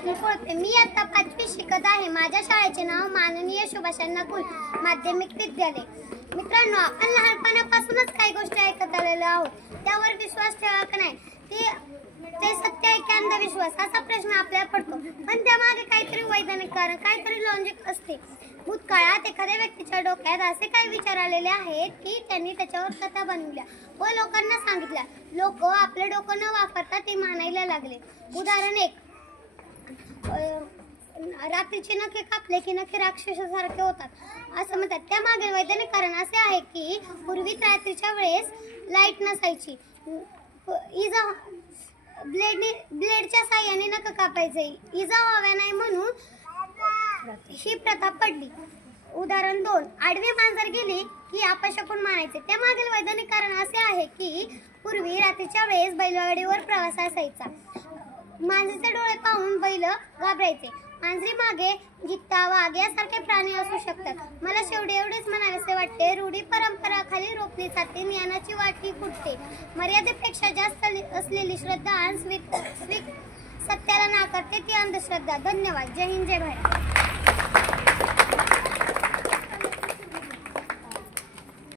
देखील बोलते। मी आता 5वी शिकत आहे। माझ्या शाळेचे नाव माननीय सुभाषचंद्र कुल माध्यमिक विद्यालय। मित्रांनो, आपण लहानपणापासूनच काही गोष्टी ऐकत आलेलो आहोत, त्यावर विश्वास ठेवा का नाही ते सत्य आहे की अंधविश्वास असा प्रश्न आपल्याला पडतो, पण त्यामागे काहीतरी वैज्ञानिक कारण, काहीतरी लॉजिक असते। भूतकाळात एखाद्या व्यक्तीच्या डोक्यात असे काही विचार आलेले आहेत की त्यांनी त्याच्यावर कथा बनवल्या व लोकांना सांगितल्या। लोक आपले डोकं न वापरता ते मानायला लागले। उदाहरण 1, रात्रीचे नखे कापले की नखे राक्षसासारखे होतात असं म्हणतात। त्यामागे वैज्ञानिक कारण असे आहे की पूर्वी रात्रीच्या वेळेस लाईट नसायची, ब्लेडच्या साहाय्याने नख कापायचे, इजा व्हाव्या नाही म्हणून ही प्रथा पडली। उदाहरण 2, आडवी मांजर गेली की अपशकुन मानायचे। त्यामागील वैज्ञानिक कारण असे आहे की पूर्वी रात्रीच्या वेळेस बैलगाडीवर प्रवास असायचा, मांजरीचे डोळे पाहून बैल घाबरायचे। मांजरी मागे जित्ता, वाघ यासारखे प्राणी असू शकतात। मला शेवटी एवढेच म्हणावेसे वाटते, रूढी परंपरा खाली रोखली जाते, ज्ञानाची वाटी फुटते। मर्यादेपेक्षा जास्त असलेली श्रद्धा आणि सत्याला नाकारते ती अंधश्रद्धा। धन्यवाद। जय हिंद, जय भारत।